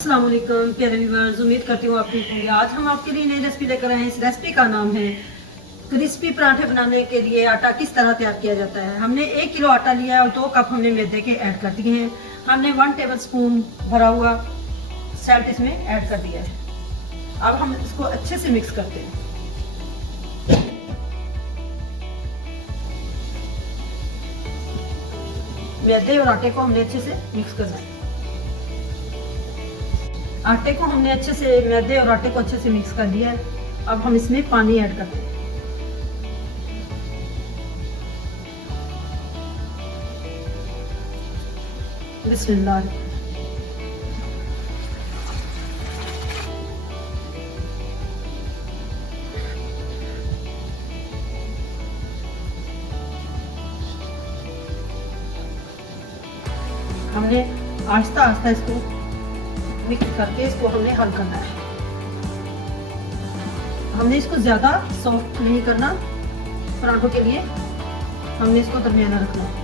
अस्सलाम वालेकुम प्यारे व्यूअर्स, उम्मीद करती हूँ आप ठीक होंगे। आज हम आपके लिए नई रेसिपी लेकर आए हैं। इस रेसिपी का नाम है क्रिस्पी पराठे बनाने के लिए आटा किस तरह तैयार किया जाता है। हमने 1 किलो आटा लिया है और 2 कप हमने मैदे के ऐड कर दिए हैं। हमने 1 टेबलस्पून भरा हुआ सॉल्ट इसमें ऐड कर दिया है। अब हम इसको अच्छे से मिक्स करते हैं। मैदे और आटे को हमने अच्छे से मिक्स करना है। आटे को हमने अच्छे से मैदे और आटे को अच्छे से मिक्स कर दिया है। अब हम इसमें पानी ऐड करते हैं। बिस्मिल्लाह। हमने आहिस्ता आहिस्ता इसको मिक्स करके इसको हमने हल करना है। हमने इसको ज्यादा सॉफ्ट नहीं करना, पराठों के लिए हमने इसको दरमियाना रखना है।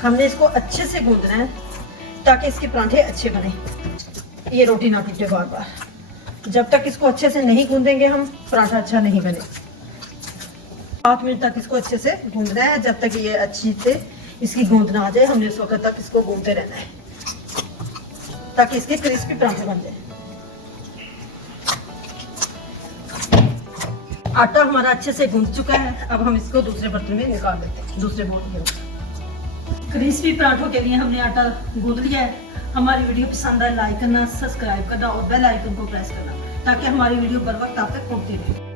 हमने इसको अच्छे से गूंदना है ताकि इसके पराठे अच्छे बने, ये रोटी ना टूटे बार बार। जब तक इसको अच्छे से नहीं गूंदेंगे हम, पराठा अच्छा नहीं बने। 5 मिनट तक इसको अच्छे से गूंदना है, जब तक ये अच्छी से इसकी गूंद ना आ जाए। हमने उस वक्त तक इसको गूंदते रहना है ताकि इसके क्रिस्पी पराठे बन जाए। आटा हमारा अच्छे से गूंद चुका है। अब हम इसको दूसरे बर्तन में निकाल देते हैं, दूसरे बोल में। क्रिस्पी पराठों के लिए हमने आटा गूंद लिया है। हमारी वीडियो पसंद आए लाइक करना, सब्सक्राइब करना और बेल आइकन को प्रेस करना ताकि हमारी वीडियो बर वक्त आप तक पहुंचती रहे।